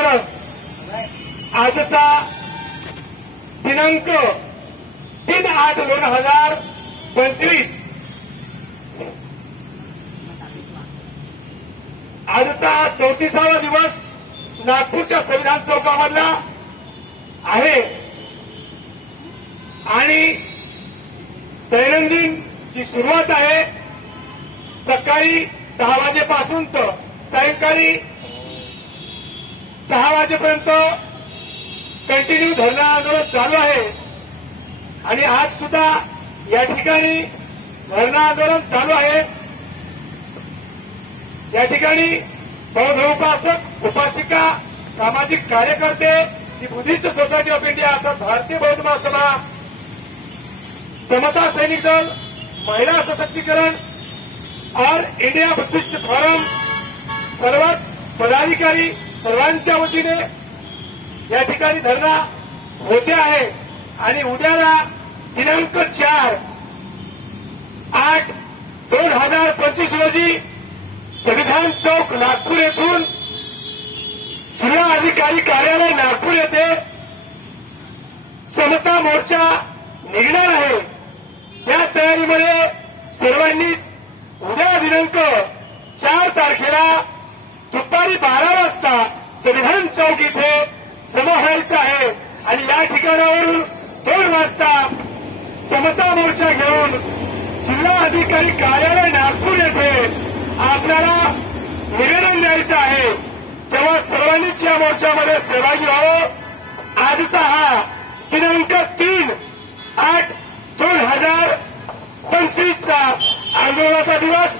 करत आजचा दिनांक 3/8/2025 आजचा 34वा दिवस नागपूरच्या संविधान चौकामधला आहे आणि दैनंदिन जी सुरुवात आहे सकाळी 10 वाजेपासून तर सायंकाळी 6 वाजेपर्यंत कंटिन्यू धरणं आंदोलन चालू आहे आणि आज सुद्धा या ठिकाणी धरणं आंदोलन चालू आहे। या ठिकाणी बौद्ध उपासक उपासिका सामाजिक कार्यकर्ते दी बुद्धिस्ट सोसायटी ऑफ इंडिया अर्थात भारतीय बौद्ध महासभा समता सैनिक दल महिला सशक्तीकरण और इंडिया बुद्धिस्ट फोरम सर्वच पदाधिकारी सर्वांच्या वतीने या ठिकाणी धरणा होते आहे आणि उद्याला दिनांक 4/8/2025 रोजी संविधान चौक नागपूर येथून जिल्हा अधिकारी कार्यालय नागपूर येथे समता मोर्चा निघणार आहे। त्या तयारीमध्ये सर्वांनीच उद्या दिनांक 4 तारखेला दुपारी 12 वाजता संविधान चौक इथे जमा व्हायचं आहे आणि या ठिकाणावरून 2 वाजता समता मोर्चा घेऊन जिल्हा अधिकारी कार्यालय नागपूर येथे आपल्याला निवेदन द्यायचं आहे। तेव्हा सर्वांनीच या मोर्चामध्ये सहभागी व्हावं। आजचा हा दिनांक 3/8/2025 चा आंदोलनाचा दिवस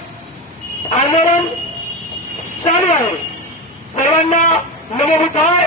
आंदोलन चालू आहे। सर्वांना नमो बुद्धाय।